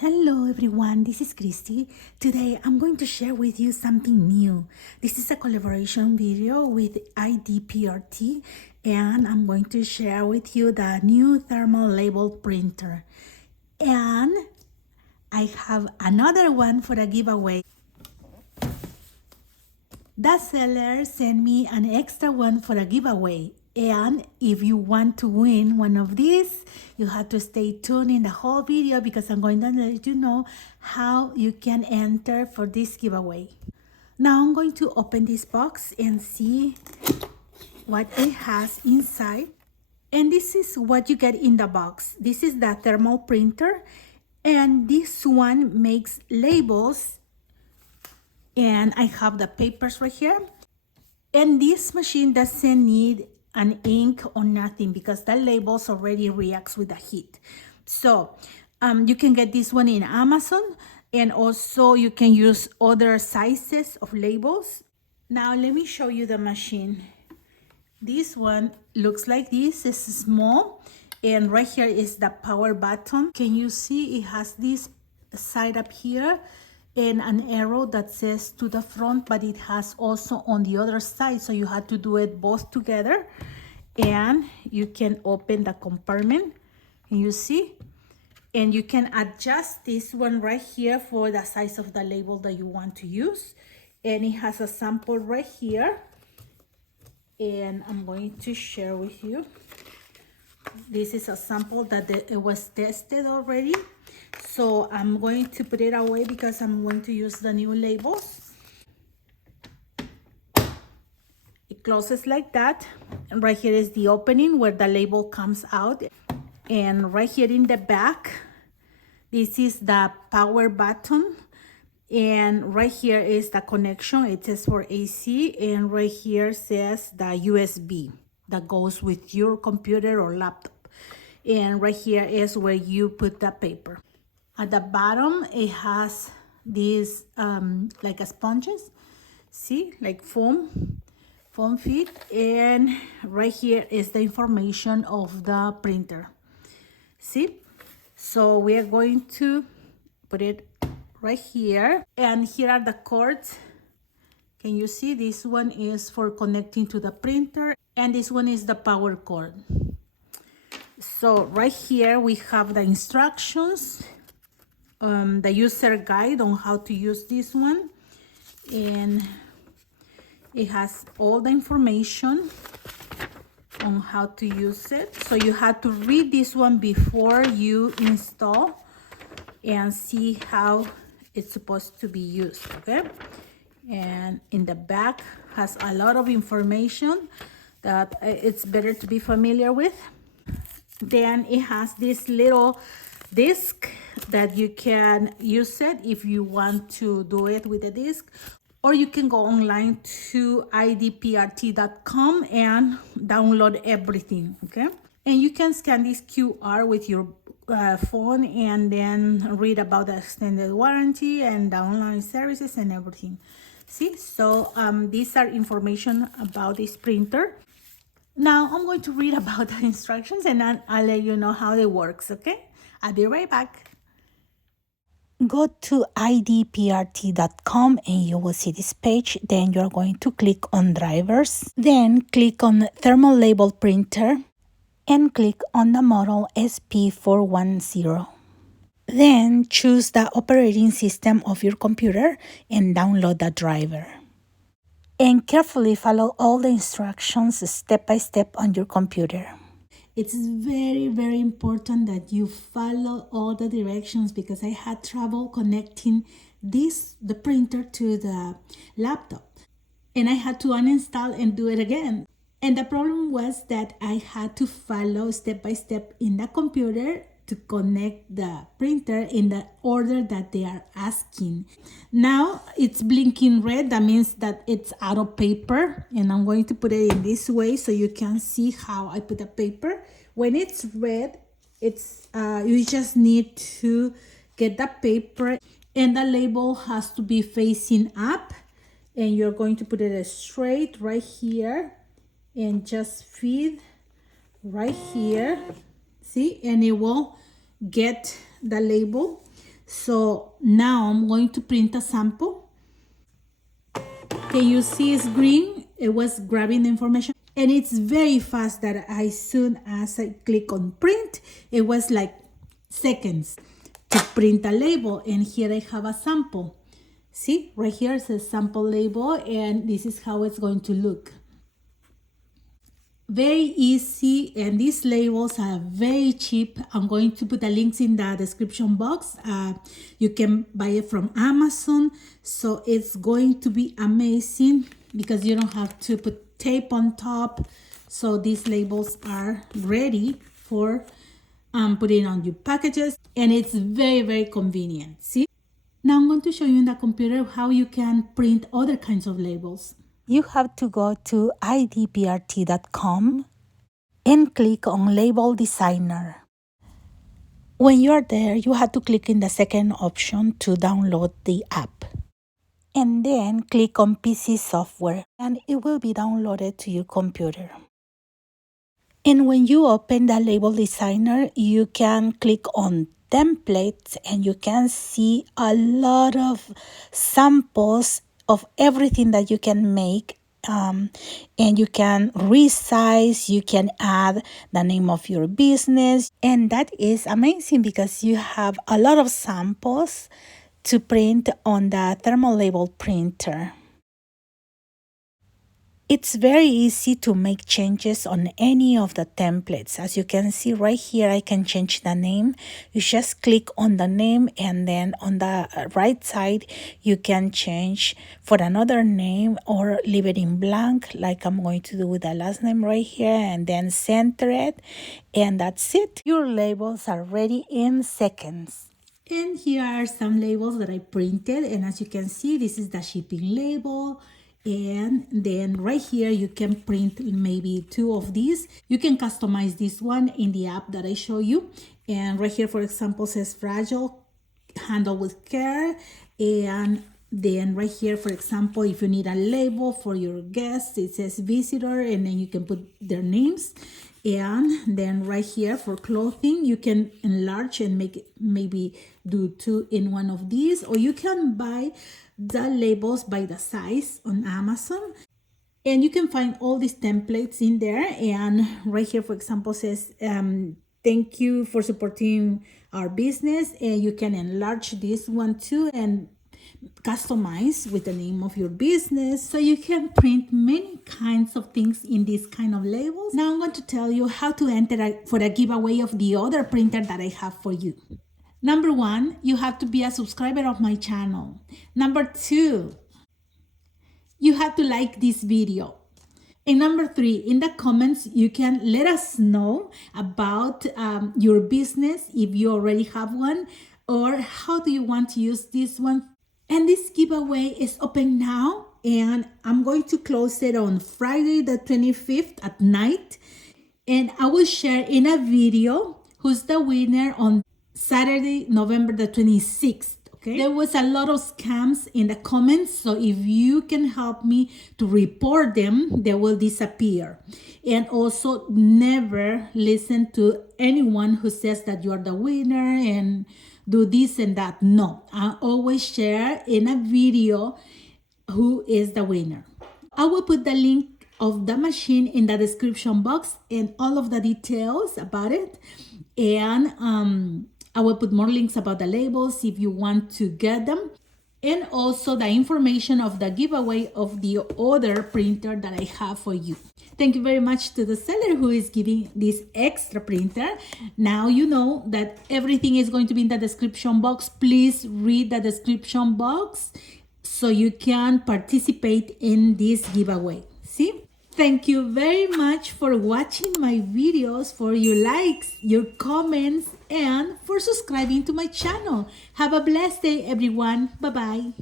Hello everyone, this is Christy. Today I'm going to share with you something new. This is a collaboration video with iDPRT and I'm going to share with you the new thermal label printer. And I have another one for a giveaway. The seller sent me an extra one for a giveaway. And if you want to win one of these, you have to stay tuned in the whole video because I'm going to let you know how you can enter for this giveaway. Now I'm going to open this box and see what it has inside. And this is what you get in the box. This is the thermal printer. And this one makes labels. And I have the papers right here. And this machine doesn't need an ink or nothing because the labels already reacts with the heat. So you can get this one in Amazon, and also you can use other sizes of labels. Now let me show you the machine. This one looks like this. It's small, and right here is the power button. Can you see it has this side up here and an arrow that says to the front, but it has also on the other side, so you have to do it both together. And you can open the compartment, and you see, and you can adjust this one right here for the size of the label that you want to use. And it has a sample right here, and I'm going to share with you. This is a sample that it was tested already. So I'm going to put it away because I'm going to use the new labels. It closes like that. And right here is the opening where the label comes out. And right here in the back, this is the power button. And right here is the connection. It says for AC. And right here says the USB that goes with your computer or laptop. And right here is where you put the paper. At the bottom, it has these like a sponges, see, like foam feet. And right here is the information of the printer, see. So we are going to put it right here, and here are the cords. Can you see? This one is for connecting to the printer, and this one is the power cord. So right here we have the instructions, the user guide on how to use this one, and it has all the information on how to use it. So you have to read this one before you install and see how it's supposed to be used, okay? And in the back has a lot of information that it's better to be familiar with. Then it has this little disc that you can use it if you want to do it with a disc, or you can go online to iDPRT.com and download everything, okay? And you can scan this QR with your phone and then read about the extended warranty and the online services and everything. See, so these are information about this printer. Now I'm going to read about the instructions and then I'll let you know how it works, okay? I'll be right back. Go to iDPRT.com and you will see this page. Then you're going to click on drivers. Then click on thermal label printer and click on the model SP410. Then choose the operating system of your computer and download the driver. And carefully follow all the instructions step by step on your computer. It's very, very important that you follow all the directions because I had trouble connecting the printer to the laptop. And I had to uninstall and do it again. And the problem was that I had to follow step by step in the computer to connect the printer in the order that they are asking. Now it's blinking red. That means that it's out of paper. And I'm going to put it in this way so you can see how I put the paper. When it's red, it's you just need to get the paper and the label has to be facing up. And you're going to put it straight right here and just feed right here. See, and it will get the label. So now I'm going to print a sample. Can you see it's green? It was grabbing the information. And it's very fast that as soon as I click on print, it was like seconds to print a label. And here I have a sample. See, right here it says sample label, and this is how it's going to look. Very easy, and these labels are very cheap. I'm going to put the links in the description box. You can buy it from Amazon, so it's going to be amazing because you don't have to put tape on top. So these labels are ready for putting on your packages, and it's very convenient. See, now I'm going to show you in the computer how you can print other kinds of labels. You have to go to iDPRT.com and click on Label Designer. When you are there, you have to click in the second option to download the app. And then click on PC software, and it will be downloaded to your computer. And when you open the Label Designer, you can click on templates, and you can see a lot of samples of everything that you can make. And you can resize, you can add the name of your business, and that is amazing because you have a lot of samples to print on the thermal label printer. It's very easy to make changes on any of the templates. As you can see right here, I can change the name. You just click on the name, and then on the right side, you can change for another name or leave it in blank, like I'm going to do with the last name right here, and then center it, and that's it. Your labels are ready in seconds. And here are some labels that I printed, and as you can see, this is the shipping label. And then right here you can print maybe 2 of these. You can customize this one in the app that I show you. And right here, for example, says fragile, handle with care. And then right here, for example, if you need a label for your guests, it says visitor, and then you can put their names. And then right here for clothing, you can enlarge and make it, maybe do 2 in one of these, or you can buy the labels by the size on Amazon, and you can find all these templates in there. And right here, for example, says thank you for supporting our business, and you can enlarge this one too and customize with the name of your business. So you can print many kinds of things in this kind of labels. Now I'm going to tell you how to enter for a giveaway of the other printer that I have for you. Number 1, you have to be a subscriber of my channel. Number 2, you have to like this video. And number 3, in the comments, you can let us know about your business, if you already have one, or how do you want to use this one. And this giveaway is open now, and I'm going to close it on Friday the 25th at night. And I will share in a video who's the winner on Saturday, November the 26th. Okay. There was a lot of scams in the comments, so if you can help me to report them, they will disappear. And also, never listen to anyone who says that you are the winner and do this and that. No, I always share in a video who is the winner. I will put the link of the machine in the description box and all of the details about it. And I will put more links about the labels if you want to get them. And also the information of the giveaway of the other printer that I have for you. Thank you very much to the seller who is giving this extra printer. Now you know that everything is going to be in the description box. Please read the description box so you can participate in this giveaway. See? Thank you very much for watching my videos, for your likes, your comments, and for subscribing to my channel. Have a blessed day, everyone. Bye-bye.